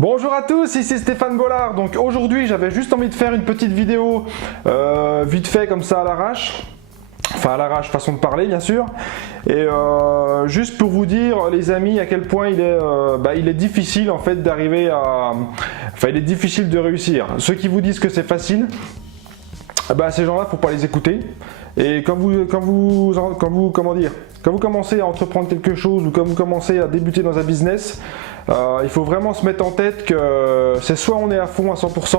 Bonjour à tous, ici Stéphane Bollard. Donc aujourd'hui j'avais juste envie de faire une petite vidéo vite fait comme ça à l'arrache. Enfin à l'arrache, façon de parler bien sûr. Et juste pour vous dire les amis à quel point il est difficile en fait d'arriver à... Enfin il est difficile de réussir. Ceux qui vous disent que c'est facile, ces gens-là faut pas les écouter. Et quand vous commencez à entreprendre quelque chose ou quand vous commencez à débuter dans un business, il faut vraiment se mettre en tête que c'est soit on est à fond à 100%,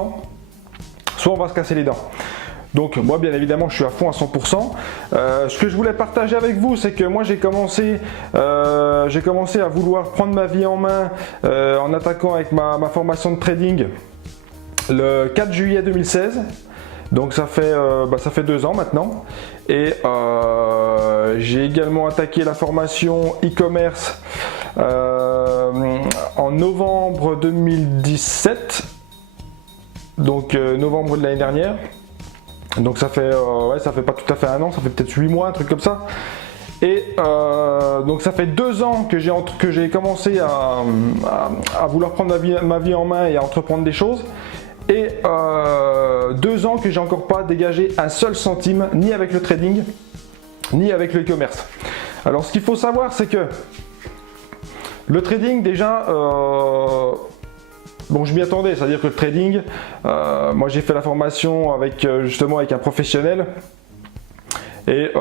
soit on va se casser les dents. Donc moi bien évidemment je suis à fond à 100%. Ce que je voulais partager avec vous, c'est que moi j'ai commencé à vouloir prendre ma vie en main en attaquant avec ma formation de trading le 4 juillet 2016. Donc ça fait 2 ans maintenant. Et j'ai également attaqué la formation e-commerce en novembre 2017. Donc novembre de l'année dernière. Donc ça fait pas tout à fait un an, ça fait peut-être 8 mois, un truc comme ça. Et donc ça fait 2 ans que j'ai commencé à vouloir prendre ma vie en main et à entreprendre des choses. Et 2 ans que j'ai encore pas dégagé un seul centime, ni avec le trading, ni avec le e-commerce. Alors ce qu'il faut savoir, c'est que le trading déjà, bon je m'y attendais, c'est-à-dire que le trading, moi j'ai fait la formation justement avec un professionnel et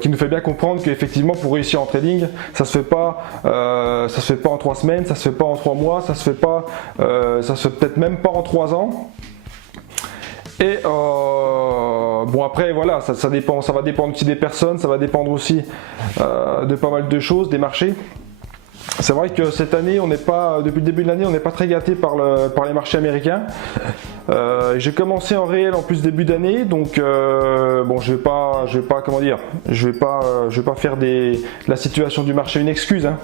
qui nous fait bien comprendre qu'effectivement pour réussir en trading, ça se fait pas en 3 semaines, ça se fait pas en 3 mois, ça se fait peut-être même pas en 3 ans. Et bon après voilà, ça va dépendre aussi des personnes, ça va dépendre aussi de pas mal de choses, des marchés. C'est vrai que cette année, depuis le début de l'année, on n'est pas très gâté par les marchés américains. J'ai commencé en réel en plus début d'année, donc bon, je vais pas faire de la situation du marché une excuse, hein.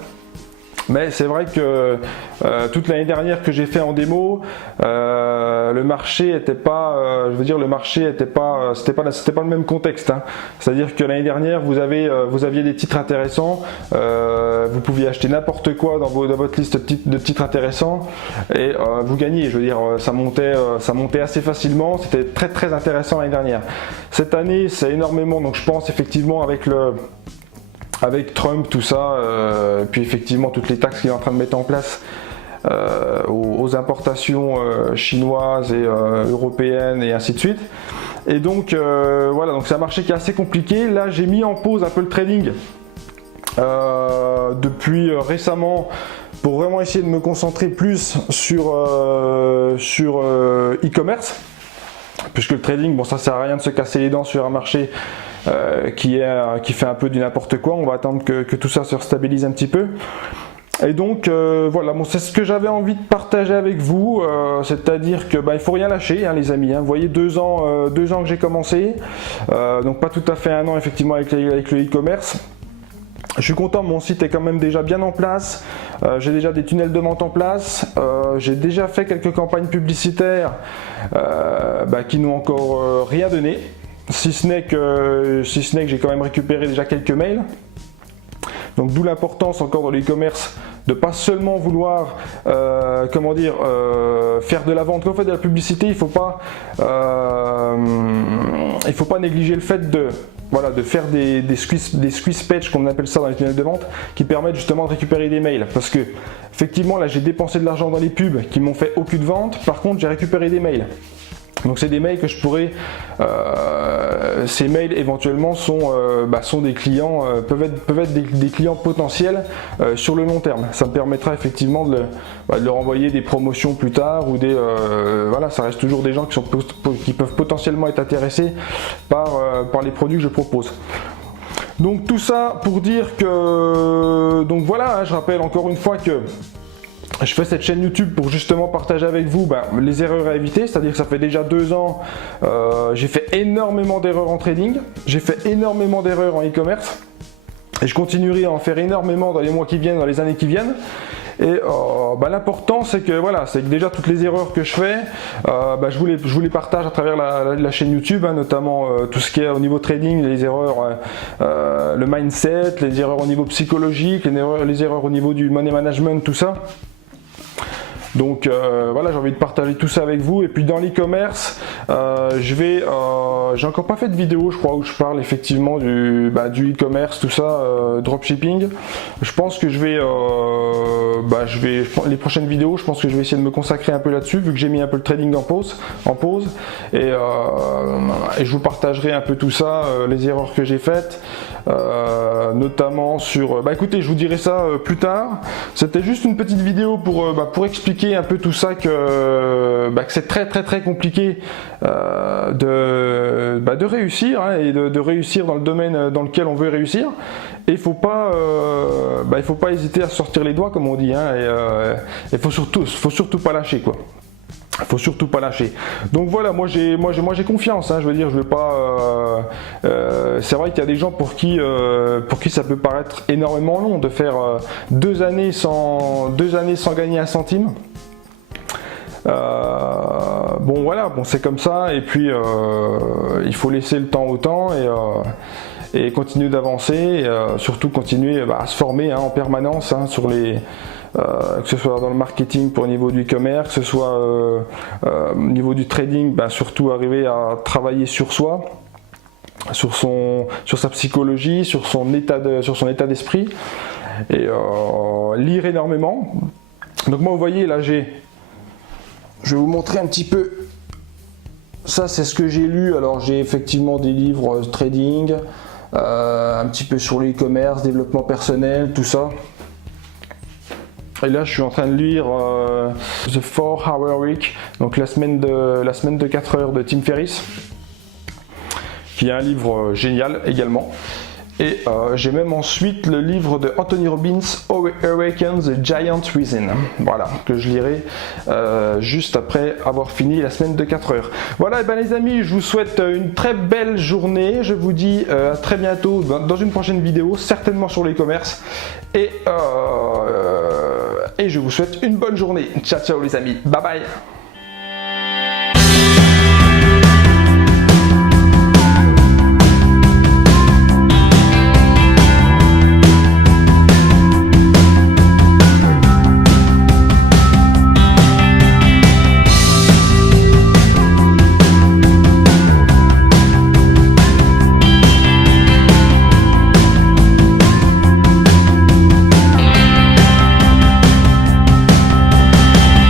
Mais c'est vrai que toute l'année dernière que j'ai fait en démo, le marché était pas, c'était pas le même contexte, hein. C'est-à-dire que l'année dernière, vous aviez des titres intéressants, vous pouviez acheter n'importe quoi dans votre liste de titres intéressants et vous gagniez. Je veux dire, ça montait assez facilement. C'était très très intéressant l'année dernière. Cette année, c'est énormément. Donc je pense effectivement avec Trump, tout ça, puis effectivement toutes les taxes qu'il est en train de mettre en place aux importations chinoises et européennes et ainsi de suite. Et donc voilà, donc c'est un marché qui est assez compliqué. Là j'ai mis en pause un peu le trading depuis récemment pour vraiment essayer de me concentrer plus sur e-commerce, puisque le trading, bon ça sert à rien de se casser les dents sur un marché qui fait un peu du n'importe quoi. On va attendre que tout ça se stabilise un petit peu. Et donc voilà, bon, c'est ce que j'avais envie de partager avec vous, c'est-à-dire que il faut rien lâcher, hein, les amis, hein. Vous voyez 2 ans que j'ai commencé, donc pas tout à fait un an effectivement avec le e-commerce. Je suis content, mon site est quand même déjà bien en place, j'ai déjà des tunnels de vente en place, j'ai déjà fait quelques campagnes publicitaires qui n'ont encore rien donné. Si ce n'est que j'ai quand même récupéré déjà quelques mails. Donc d'où l'importance encore dans l'e-commerce de pas seulement vouloir faire de la vente. Quand on fait de la publicité, il faut pas négliger le fait de faire des squeeze pages, comme on appelle ça dans les tunnels de vente, qui permettent justement de récupérer des mails. Parce que effectivement là j'ai dépensé de l'argent dans les pubs qui m'ont fait aucune vente. Par contre j'ai récupéré des mails. Donc c'est des mails que je pourrais, ces mails éventuellement sont des clients, peuvent être des clients potentiels sur le long terme. Ça me permettra effectivement de leur envoyer des promotions plus tard ou ça reste toujours des gens qui peuvent potentiellement être intéressés par les produits que je propose. Donc tout ça pour dire que, donc voilà, hein, je rappelle encore une fois que je fais cette chaîne YouTube pour justement partager avec vous les erreurs à éviter, c'est-à-dire que ça fait déjà 2 ans, j'ai fait énormément d'erreurs en trading, j'ai fait énormément d'erreurs en e-commerce et je continuerai à en faire énormément dans les mois qui viennent, dans les années qui viennent. Et l'important c'est que déjà toutes les erreurs que je fais, je vous les partage à travers la chaîne YouTube, hein, notamment tout ce qui est au niveau trading, les erreurs, le mindset, les erreurs au niveau psychologique, les erreurs au niveau du money management, tout ça. Donc voilà, j'ai envie de partager tout ça avec vous. Et puis dans l'e-commerce, j'ai encore pas fait de vidéo, je crois, où je parle effectivement du e-commerce, tout ça, dropshipping. Je pense que les prochaines vidéos, je pense que je vais essayer de me consacrer un peu là-dessus, vu que j'ai mis un peu le trading en pause, et je vous partagerai un peu tout ça, les erreurs que j'ai faites, notamment sur. Écoutez, je vous dirai ça plus tard. C'était juste une petite vidéo pour expliquer un peu tout ça, que c'est très compliqué de réussir, hein, et de réussir dans le domaine dans lequel on veut réussir. Et il faut pas hésiter à sortir les doigts, comme on dit, hein, et faut surtout pas lâcher, quoi. Faut surtout pas lâcher. Donc voilà, moi j'ai confiance, hein, je veux dire, je veux pas. C'est vrai qu'il y a des gens pour qui ça peut paraître énormément long de faire 2 années sans gagner un centime. Bon voilà, c'est comme ça, et puis il faut laisser le temps au temps, et continuer d'avancer, et surtout continuer à se former, hein, en permanence, hein, sur les. Que ce soit dans le marketing pour au niveau du e-commerce, que ce soit au niveau du trading, surtout arriver à travailler sur soi, sur sa psychologie, sur son état d'esprit, et lire énormément. Donc moi, vous voyez là, je vais vous montrer un petit peu. Ça, c'est ce que j'ai lu. Alors j'ai effectivement des livres trading, un petit peu sur l'e-commerce, développement personnel, tout ça. Et là, je suis en train de lire The 4-Hour Week, donc la semaine de 4 heures de Tim Ferriss, qui est un livre génial également. Et j'ai même ensuite le livre de Anthony Robbins, Awaken the Giant Within, voilà, que je lirai juste après avoir fini la semaine de 4 heures. Voilà, et les amis, je vous souhaite une très belle journée. Je vous dis à très bientôt dans une prochaine vidéo, certainement sur l'e-commerce. Et je vous souhaite une bonne journée. Ciao, ciao les amis, bye bye.